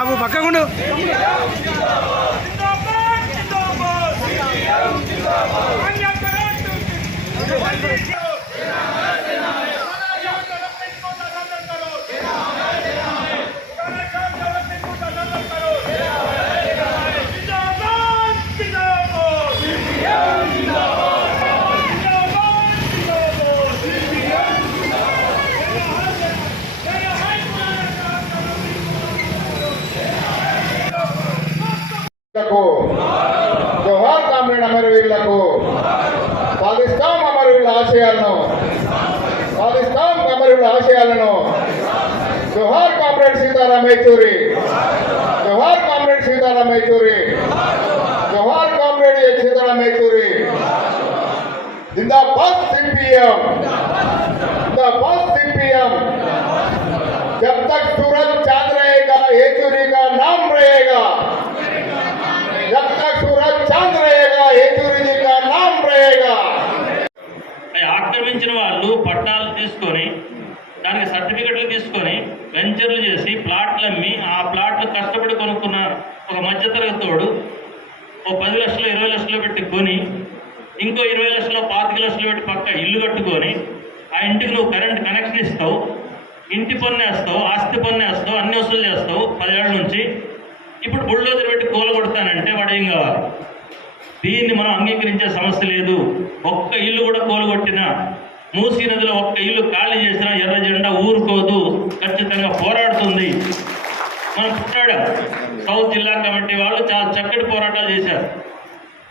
పక్కకుండు లకు జోహార్ కామ్రేడ్ అమరవీరులకు సాధిస్తాం అమరవీరుల ఆశయాలను సాధిస్తాం అమరవీరుల ఆశయాలను జోహార్ కామ్రేడ్ సీతారాం యేచూరి జోహార్ కామ్రేడ్ సీతారాం యేచూరి జోహార్ కామ్రేడ్ సీతారాం యేచూరి జిందాబాద్ సిపిఎం తీసుకొని దానికి సర్టిఫికెట్లు తీసుకొని వెంచర్లు చేసి ప్లాట్లు అమ్మి ఆ ప్లాట్లు కష్టపడి కొనుక్కున్న ఒక మధ్యతరగతోడు ఓ పది లక్షలు ఇరవై లక్షలు పెట్టి కొని ఇంకో ఇరవై లక్షలు పాతిక లక్షలు పెట్టి పక్క ఇల్లు కట్టుకొని ఆ ఇంటికి నువ్వు కరెంట్ కనెక్షన్ ఇస్తావు ఇంటి పన్ను వేస్తావు ఆస్తి పన్ను వేస్తావు అన్ని వసూలు చేస్తావు పదిహేడు నుంచి. ఇప్పుడు బుల్డోజర్ పెట్టి కూల కొడతానంటే వాడు ఏం కావాలి? దీన్ని మనం అంగీకరించే సమస్య లేదు. ఒక్క ఇల్లు కూడా కూలగొట్టినా మూసీ నదిలో ఒక్క ఇల్లు ఖాళీ చేసినా ఎర్ర జెండా ఊరుకోదు ఖచ్చితంగా పోరాడుతుంది. మనం పుట్టాడాం. సౌత్ జిల్లా కమిటీ వాళ్ళు చాలా చక్కటి పోరాటాలు చేశారు.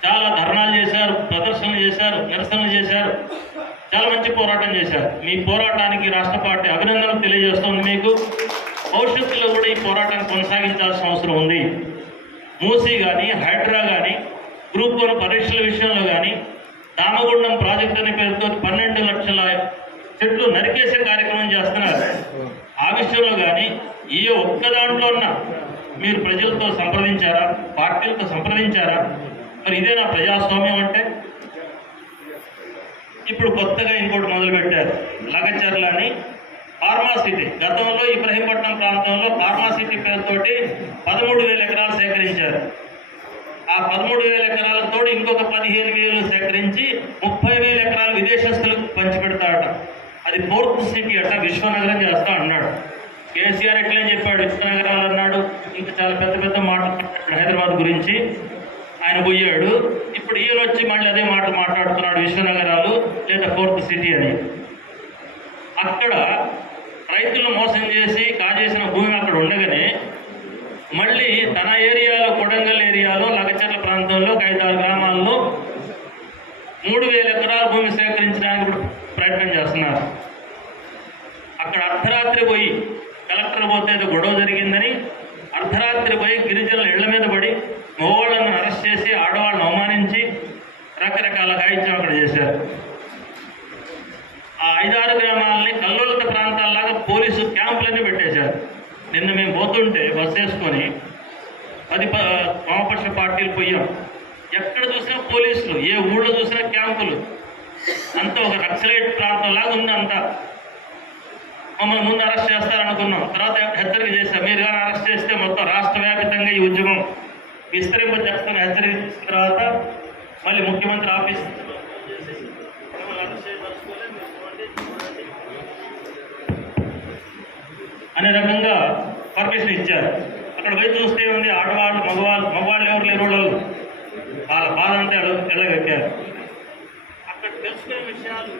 చాలా ధర్నాలు చేశారు ప్రదర్శనలు చేశారు నిరసనలు చేశారు. చాలా మంచి పోరాటం చేశారు. మీ పోరాటానికి రాష్ట్ర పార్టీ అభినందనలు తెలియజేస్తుంది మీకు. భవిష్యత్తులో కూడా ఈ పోరాటాన్ని కొనసాగించాల్సిన అవసరం ఉంది. మూసీ కానీ హైడ్రా కానీ గ్రూప్ వన్ పరీక్షల విషయంలో కానీ దామగుండం ప్రాజెక్ట్ అనే పేరుతో పన్నెండు లక్షల చెట్లు నరికేసే కార్యక్రమం చేస్తున్నారు. ఆ విషయంలో కానీ ఏ ఒక్క దాంట్లో ఉన్న మీరు ప్రజలతో సంప్రదించారా? పార్టీలతో సంప్రదించారా? మరి ఇదేనా ప్రజాస్వామ్యం అంటే? ఇప్పుడు కొత్తగా ఇంకోటి మొదలుపెట్టారు. లగచర్ల అని ఫార్మాసిటీ గతంలో ఇబ్రహీంపట్నం ప్రాంతంలో ఫార్మాసిటీ పేరుతోటి పదమూడు వేల ఎకరాలు సేకరించారు. ఆ పదమూడు వేల ఎకరాలతో ఇంకొక పదిహేను వేలు సేకరించి ముప్పై వేల ఎకరాలు విదేశస్తులకు పంచిపెడతాడట అది ఫోర్త్ సిటీ అట విశ్వనగరం చేస్తా అన్నాడు. కేసీఆర్ ఎట్లే చెప్పాడు? విశ్వనగరాలు అన్నాడు ఇంకా చాలా పెద్ద పెద్ద మాటలు మాట్లాడాడు హైదరాబాద్ గురించి. ఆయన పోయాడు. ఇప్పుడు ఈయన వచ్చి మళ్ళీ అదే మాట మాట్లాడుతున్నాడు విశ్వనగరాలు లేదా ఫోర్త్ సిటీ అని. అక్కడ రైతులను మోసం చేసి కాజేసిన భూమి అక్కడ ఉండగానే మళ్ళీ తన ఏరియాలో కొడంగల్ ఏరియాలో లగచర్ల ప్రాంతంలో ఐదారు గ్రామాల్లో మూడు వేల ఎకరాల భూమి సేకరించడానికి కూడా ప్రయత్నం చేస్తున్నారు. అక్కడ అర్ధరాత్రి పోయి కలెక్టర్ పోతే ఏదో గొడవ జరిగిందని అర్ధరాత్రి పోయి గిరిజనుల ఇళ్ళ మీద పడి మగవాళ్ళను అరెస్ట్ చేసి ఆడవాళ్ళని అవమానించి రకరకాల గాయిత్యం అక్కడ చేశారు. ఆ ఐదారు గ్రామాలని కల్లోలిత ప్రాంతాల్లాగా పోలీసు క్యాంపులన్నీ పెట్టేశారు. నిన్న మేము పోతుంటే బస్సు వేసుకొని పది వామపక్ష పార్టీలు పోయాం. ఎక్కడ చూసినా పోలీసులు ఏ ఊళ్ళో చూసినా క్యాంపులు. అంతా ఒక నక్సలైట్ ప్రాంతంలాగా ఉంది అంతా. మమ్మల్ని ముందు అరెస్ట్ చేస్తారనుకున్నాం. తర్వాత హెచ్చరిక చేశాం మీరు కానీ అరెస్ట్ చేస్తే మొత్తం రాష్ట్ర వ్యాపితంగా ఈ ఉద్యమం విస్తరింప చేస్తున్న హెచ్చరిక తర్వాత మళ్ళీ ముఖ్యమంత్రి ఆఫీస్ అనే రకంగా పర్మిషన్ ఇచ్చారు. అక్కడ పోయి చూస్తే ఉంది ఆడవాళ్ళు మగవాళ్ళు మగవాళ్ళు ఎవరు లేరు వాళ్ళు వాళ్ళ బాధ అంతా ఎలా ఎలాగెట్టారు విషయాలు.